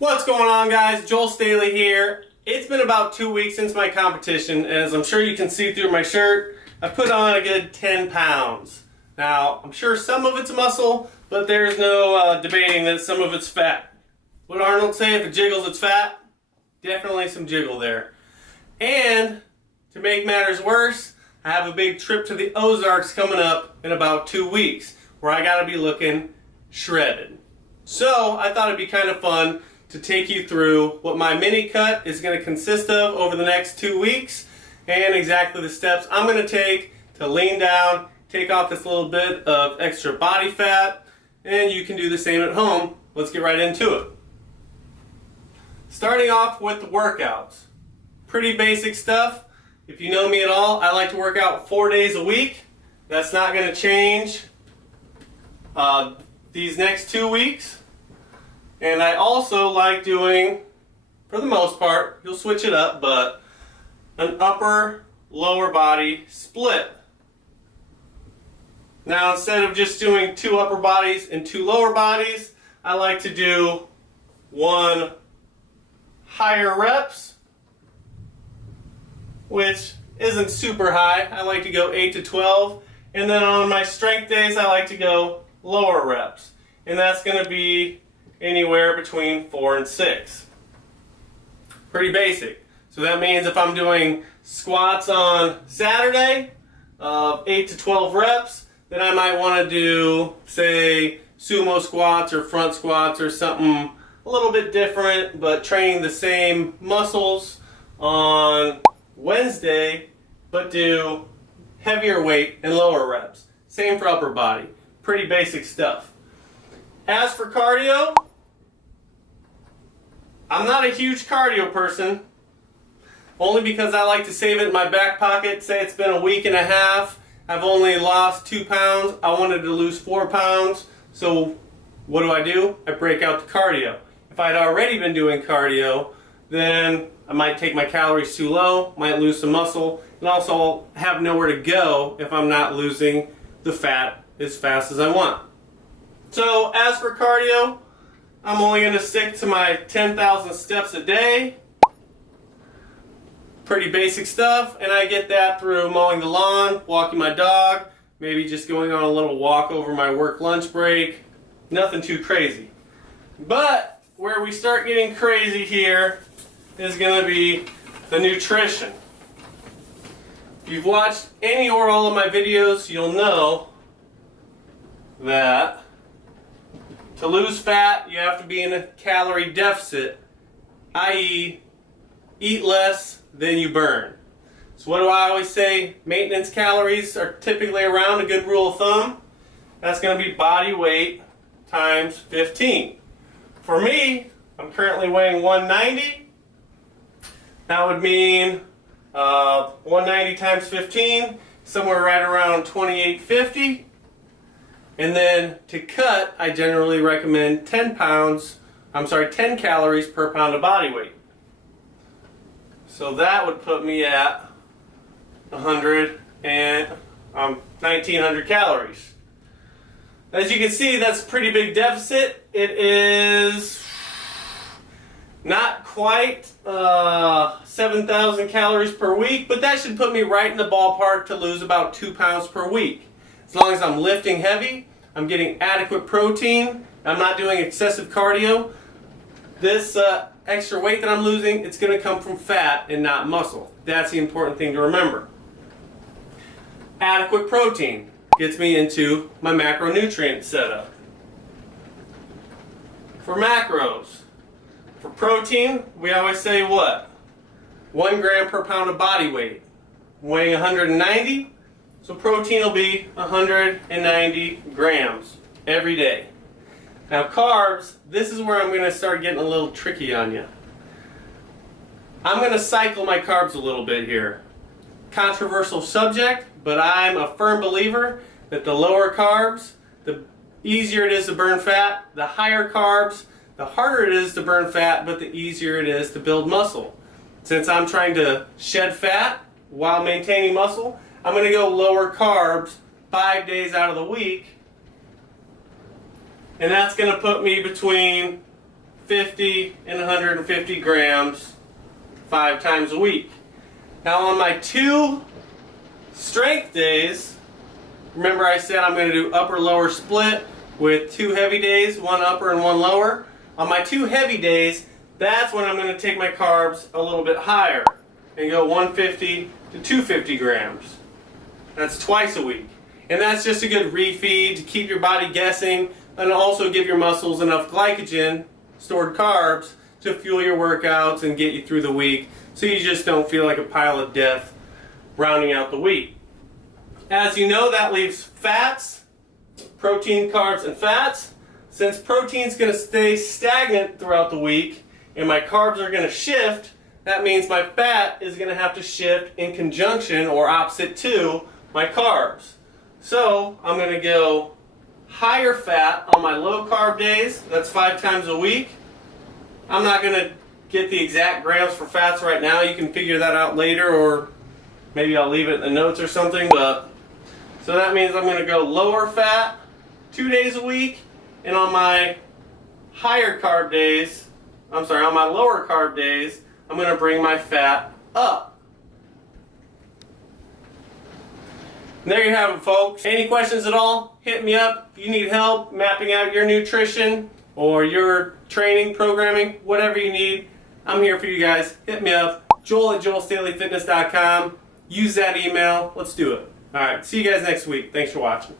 What's going on, guys? Joel Staley here. It's been about 2 weeks since my competition. As I'm sure you can see through my shirt, I put on a good 10 pounds. Now, I'm sure some of it's muscle, but there's no debating that some of it's fat. What did Arnold say? If it jiggles, it's fat? Definitely some jiggle there. And to make matters worse, I have a big trip to the Ozarks coming up in about 2 weeks where I gotta be looking shredded. So I thought it'd be kind of fun to take you through what my mini cut is going to consist of over the next 2 weeks and exactly the steps I'm going to take to lean down, take off this little bit of extra body fat, and you can do the same at home. Let's get right into it. Starting off with the workouts. Pretty basic stuff. If you know me at all, I like to work out 4 days a week. That's not going to change these next 2 weeks. And I also like doing, for the most part, you'll switch it up, but an upper lower body split. Now, instead of just doing 2 upper bodies and 2 lower bodies, I like to do 1 higher reps, which isn't super high. I like to go 8 to 12. And then on my strength days, I like to go lower reps. And that's going to be anywhere between 4 and 6. Pretty basic. So that means if I'm doing squats on Saturday of 8 to 12 reps, then I might want to do, say, sumo squats or front squats or something a little bit different, but training the same muscles on Wednesday, but do heavier weight and lower reps. Same for upper body. Pretty basic stuff. As for cardio, I'm not a huge cardio person, only because I like to save it in my back pocket. Say it's been a week and a half, I've only lost 2 pounds, I wanted to lose 4 pounds, so what do? I break out the cardio. If I'd already been doing cardio, then I might take my calories too low, might lose some muscle, and also have nowhere to go if I'm not losing the fat as fast as I want. So as for cardio, I'm only going to stick to my 10,000 steps a day. Pretty basic stuff, and I get that through mowing the lawn, walking my dog, maybe just going on a little walk over my work lunch break. Nothing too crazy. But where we start getting crazy here is going to be the nutrition. If you've watched any or all of my videos, you'll know that to lose fat, you have to be in a calorie deficit, i.e., eat less than you burn. So what do I always say? Maintenance calories are typically around a good rule of thumb. That's going to be body weight times 15. For me, I'm currently weighing 190. That would mean 190 times 15, somewhere right around 2850. And then to cut, I generally recommend 10 calories per pound of body weight. So that would put me at 1,900 calories. As you can see, that's a pretty big deficit. It is not quite 7,000 calories per week, but that should put me right in the ballpark to lose about 2 pounds per week. As long as I'm lifting heavy, I'm getting adequate protein, I'm not doing excessive cardio, this extra weight that I'm losing, it's going to come from fat and not muscle. That's the important thing to remember. Adequate protein gets me into my macronutrient setup. For macros, for protein, we always say what? 1 gram per pound of body weight. Weighing 190, so protein will be 190 grams every day. Now carbs, this is where I'm going to start getting a little tricky on you. I'm going to cycle my carbs a little bit here. Controversial subject, but I'm a firm believer that the lower carbs, the easier it is to burn fat. The higher carbs, the harder it is to burn fat, but the easier it is to build muscle. Since I'm trying to shed fat while maintaining muscle, I'm going to go lower carbs 5 days out of the week, and that's going to put me between 150 and 150 grams 5 times a week. Now on my 2 strength days, remember I said I'm going to do upper lower split with 2 heavy days, 1 upper and 1 lower. On my 2 heavy days, that's when I'm going to take my carbs a little bit higher and go 150 to 250 grams. That's twice a week. And that's just a good refeed to keep your body guessing and also give your muscles enough glycogen, stored carbs, to fuel your workouts and get you through the week so you just don't feel like a pile of death rounding out the week. As you know, that leaves fats, protein, carbs, and fats. Since protein's going to stay stagnant throughout the week and my carbs are going to shift, that means my fat is going to have to shift in conjunction or opposite to my carbs. So I'm going to go higher fat on my low carb days. That's 5 times a week. I'm not going to get the exact grams for fats right now. You can figure that out later, or maybe I'll leave it in the notes or something. But so that means I'm going to go lower fat 2 days a week, and on my higher carb days, on my lower carb days, I'm going to bring my fat up. And there you have it, folks. Any questions at all? Hit me up. If you need help mapping out your nutrition or your training, programming, whatever you need, I'm here for you guys. Hit me up. Joel@joelstaleyfitness.com. Use that email. Let's do it. All right. See you guys next week. Thanks for watching.